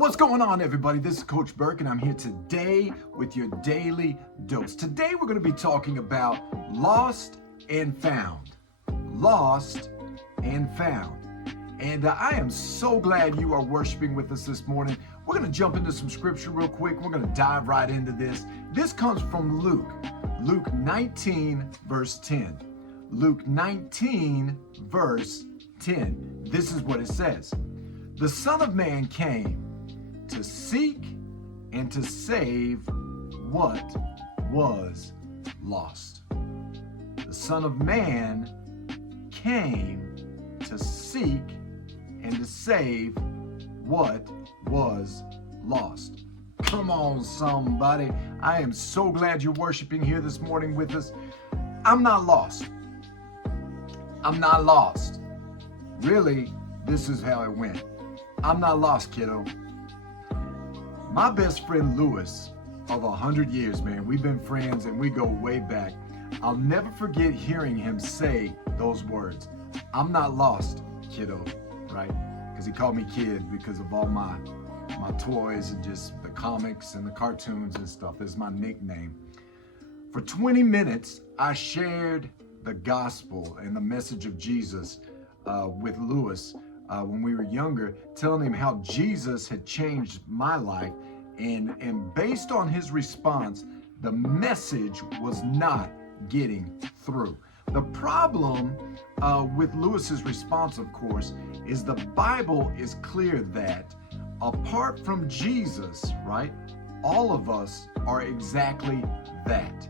What's going on, everybody? This is Coach Burke, and I'm here today with your daily dose. Today, we're going to be talking about lost and found. Lost and found. And I am so glad you are worshiping with us this morning. We're going to jump into some scripture real quick. We're going to dive right into this. This comes from Luke 19, verse 10. Luke 19, verse 10. This is what it says. The Son of Man came to seek and to save what was lost. The Son of Man came to seek and to save what was lost. Come on, somebody. I am so glad you're worshiping here this morning with us. I'm not lost. I'm not lost. Really, this is how it went. I'm not lost, kiddo. My best friend Lewis of 100 years, man, we've been friends and we go way back. I'll never forget hearing him say those words. I'm not lost, kiddo, right? Because he called me kid because of all my toys and just the comics and the cartoons and stuff. That's my nickname. For 20 minutes, I shared the gospel and the message of Jesus with Lewis when we were younger, telling him how Jesus had changed my life. And based on his response, the message was not getting through. The problem with Lewis's response, of course, is the Bible is clear that apart from Jesus, right, all of us are exactly that.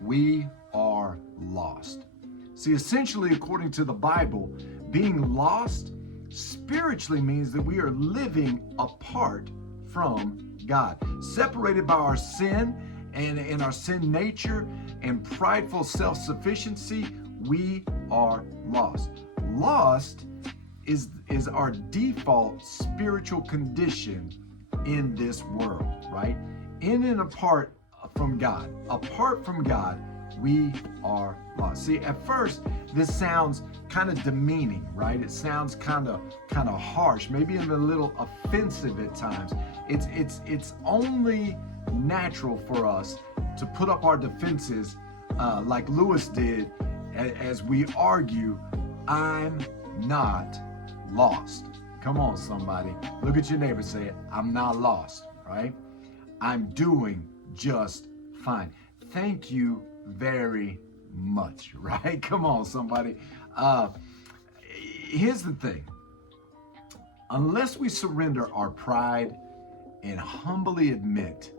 We are lost. See, essentially, according to the Bible, being lost spiritually means that we are living apart from God, separated by our sin and our sin nature and prideful self-sufficiency. We are lost. Lost is our default spiritual condition in this world, right? In and apart from God. Apart from God, we are lost. See, at first, this sounds kind of demeaning, right? It sounds kind of harsh, maybe even a little offensive at times. It's only natural for us to put up our defenses like Lewis did as we argue, I'm not lost. Come on, somebody. Look at your neighbor, say it. I'm not lost, right? I'm doing just fine. Thank you very much, right? Come on, somebody. Here's the thing. Unless we surrender our pride and humbly admit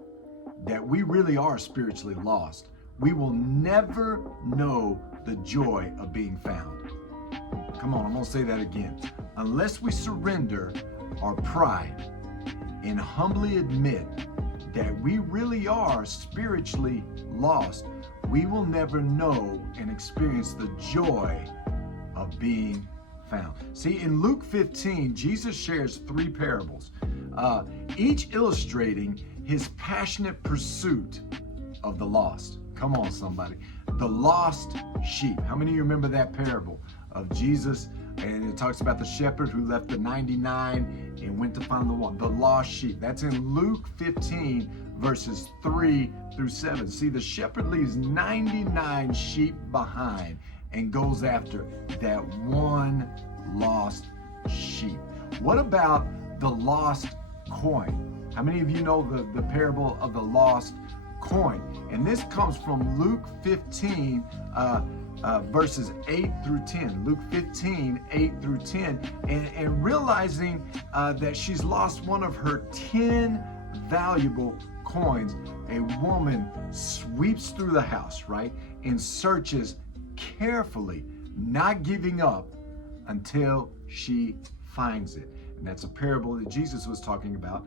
that we really are spiritually lost, we will never know the joy of being found. Come on, I'm gonna say that again. Unless we surrender our pride and humbly admit that we really are spiritually lost, we will never know and experience the joy of being found. See, in Luke 15, Jesus shares three parables, each illustrating his passionate pursuit of the lost. Come on, somebody. The lost sheep. How many of you remember that parable of Jesus? And it talks about the shepherd who left the 99 and went to find the one, the lost sheep. That's in Luke 15, verses 3 through 7. See, the shepherd leaves 99 sheep behind and goes after that one lost sheep. What about the lost coin? How many of you know the parable of the lost coin? And this comes from Luke 15, verses 8 through 10. Luke 15, 8 through 10. And realizing that she's lost one of her 10 valuable coins, a woman sweeps through the house, right, and searches carefully, not giving up until she finds it. And that's a parable that Jesus was talking about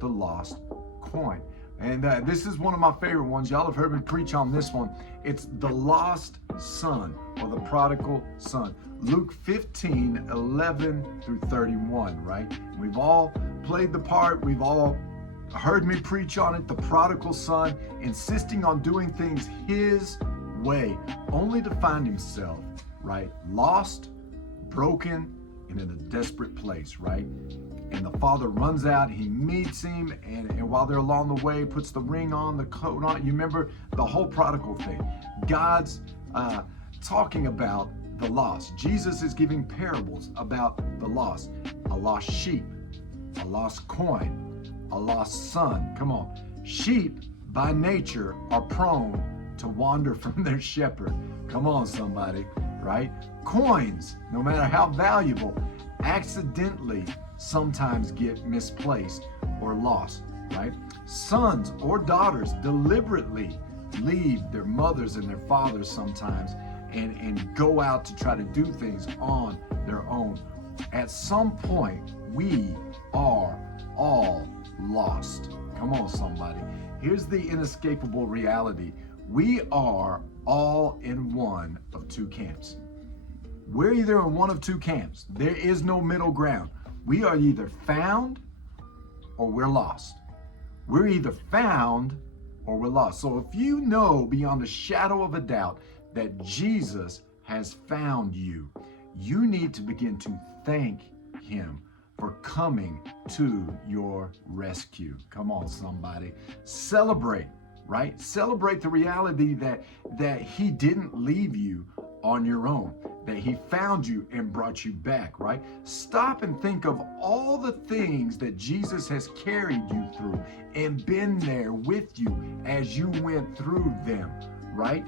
the lost coin. And this is one of my favorite ones. Y'all have heard me preach on this one. It's the lost son, or the prodigal son. Luke 15, 11 through 31, right? We've all played the part. We've all heard me preach on it. The prodigal son, insisting on doing things his way, only to find himself, right, lost, broken, and in a desperate place, right? And the father runs out, he meets him, and while they're along the way, puts the ring on, the coat on. You remember the whole prodigal thing. God's talking about the lost. Jesus is giving parables about the lost. A lost sheep, a lost coin, a lost son. Come on. Sheep by nature are prone to wander from their shepherd. Come on, somebody, right? Coins, no matter how valuable, accidentally sometimes get misplaced or lost, right? Sons or daughters deliberately leave their mothers and their fathers sometimes and go out to try to do things on their own. At some point, we are all lost. Come on, somebody. Here's the inescapable reality. We are all in one of two camps. We're either in one of two camps. There is no middle ground. We are either found or we're lost. We're either found or we're lost. So if you know beyond a shadow of a doubt that Jesus has found you, you need to begin to thank him for coming to your rescue. Come on, somebody. Celebrate, right? Celebrate the reality that he didn't leave you on your own, that he found you and brought you back, right? Stop and think of all the things that Jesus has carried you through and been there with you as you went through them, right?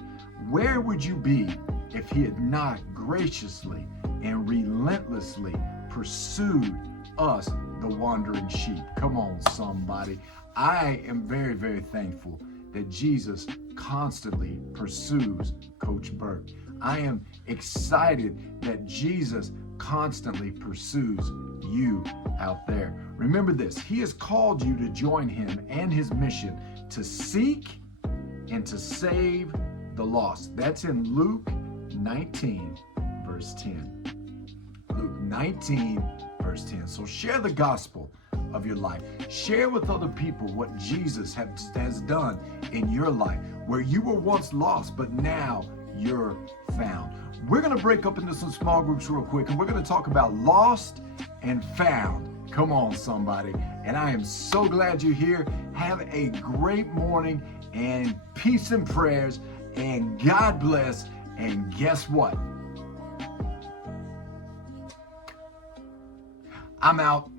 Where would you be if he had not graciously and relentlessly pursued us, the wandering sheep? Come on, somebody. I am very, very thankful that Jesus constantly pursues Coach Burke. I am excited that Jesus constantly pursues you out there. Remember this, he has called you to join him and his mission to seek and to save the lost. That's in Luke 19, verse 10. Luke 19, verse 10. So share the gospel of your life. Share with other people what Jesus has done in your life, where you were once lost, but now you're found. We're going to break up into some small groups real quick, and we're going to talk about lost and found. Come on, somebody. And I am so glad you're here. Have a great morning, and peace and prayers, and God bless. And guess what? I'm out.